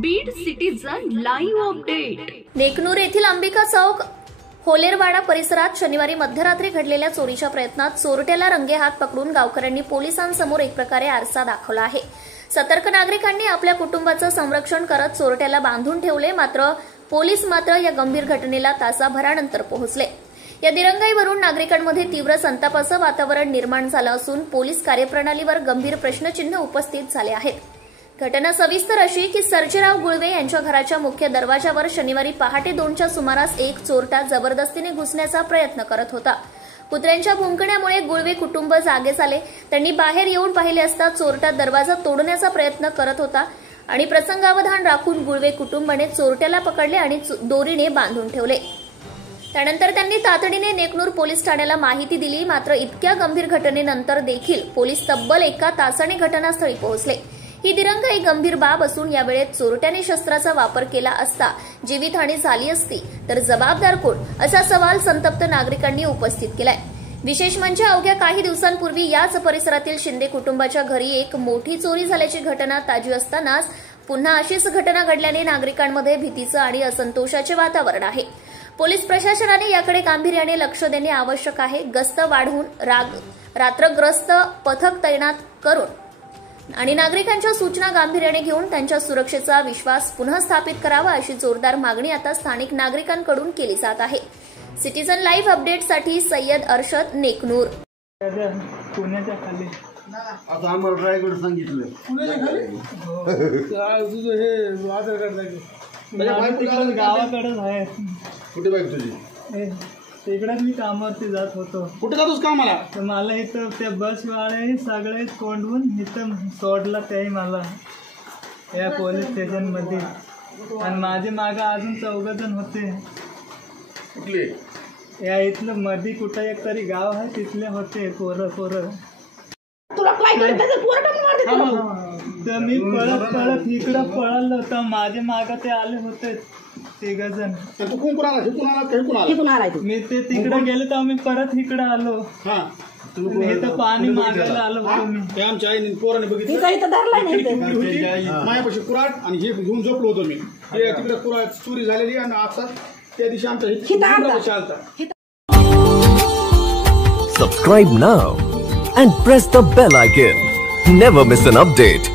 Beed citizen live update. Neknoor येथील अंबिका चौक होलेरवाडा परिसरात शनिवारी मध्यरात्री घडलेल्या चोरीच्या प्रयत्नात चोरट्याला रंगेहात पकडून गावकऱ्यांनी पोलिसांसमोर एक प्रकारे आरसा दाखवला आहे। सतर्क नागरिकांनी आपल्या कुटुंबाचं संरक्षण करत चोरट्याला बांधून ठेवले, मात्र पोलीस या गंभीर घटनेला तासाभरानंतर पोहोचले। या दिरंगाईवरून नागरिकांमध्ये तीव्र संतापाचं वातावरण निर्माण झालं असून पोलीस कार्यप्रणालीवर गंभीर प्रश्नचिन्ह उपस्थित झाले आहेत। घटना सविस्तर अशी की सर्जेराव गुळवे यांच्या घराच्या मुख्य दरवाजावर शनिवारी पहाटे 2च्या सुमारास एक चोरटा जबरदस्तीने घुसण्याचा प्रयत्न करत होता। कुत्र्यांच्या भुंकण्यामुळे गुळवे कुटुंब जागे झाले। त्यांनी बाहेर येऊन पाहिले असता चोरटा दरवाजा तोडण्याचा प्रयत्न करत होता आणि प्रसंगावधान राखून गुळवे कुटुंबाने चोरट्याला पकडले आणि दोरीने बांधून ठेवले। त्यानंतर त्यांनी तातडीने नेकनूर पोलीस ठाण्याला माहिती दिली, मात्र इतक्या गंभीर घटनेनंतर देखील पोलीस तब्बल 1 तासाने घटनास्थळी पोहोचले। ही दिरंगाई गंभीर बाब असून या वेळेत चोरट्याने शस्त्राचा वापर केला असता जीवितहानी झाली असती तर जबाबदार कोण, असा सवाल संतप्त नागरिकांनी उपस्थित केलाय। विशेष म्हणजे अवघ्या काही दिवसांपूर्वी याच परिसरातील शिंदे कुटुंबाच्या घरी एक मोठी चोरी झाल्याची घटना ताजी असतानाच पुन्हा अशीच घटना घडल्याने नागरिकांमध्ये भीतीचं आणि असंतोषाचे वातावरण आहे। पोलीस प्रशासनाने याकडे गांभीर्याने लक्ष देणे आवश्यक आहे। गस्त वाढवून रात्रग्रस्त पथक तैनात करून आणि नागरिकांच्या सूचना गांभीर्याने घेऊन त्यांच्या सुरक्षेचा विश्वास पुन्हा स्थापित करावा, अशी जोरदार मागणी आता स्थानिक नागरिकांकडून केली जात आहे। सिटीजन लाईव्ह अपडेटसाठी सय्यद अर्शद, नेकनूर। पुण्याच्या खाली आता आम्हाला रायगड सांगितलं तुझं हे आधार कार्ड गावाकडेच आहे। कुठे बाईक तुझी? तिकडेच मी कामावरती जात होतो। कुठे जातोस कामाला? तर मला इथं त्या बसवाले सगळे कोंडवून इथं सोडला, त्याही मला या पोलीस स्टेशनमध्ये, आणि माझे मागं अजून 4 जण होते। कुठले? या इथलं मध्ये कुठं एक तरी गाव आहे, तिथले होते पोरं। तर मी पळत इकडं पळालो तर माझे मागं ते आले होते 3 जण। मी ते तिकडे गेले तर मी परत इकडे आलो। इथं पाणी मागायला आलो होतो मी। आमच्या आईने पोराने बघितलं मायापाशी कुराट आणि हे घेऊन झोपलो होतो मी। तिकडे कुराट चोरी झालेली आणि आता त्या दिवशी आमच्या Subscribe now and press the bell icon. Never miss an update.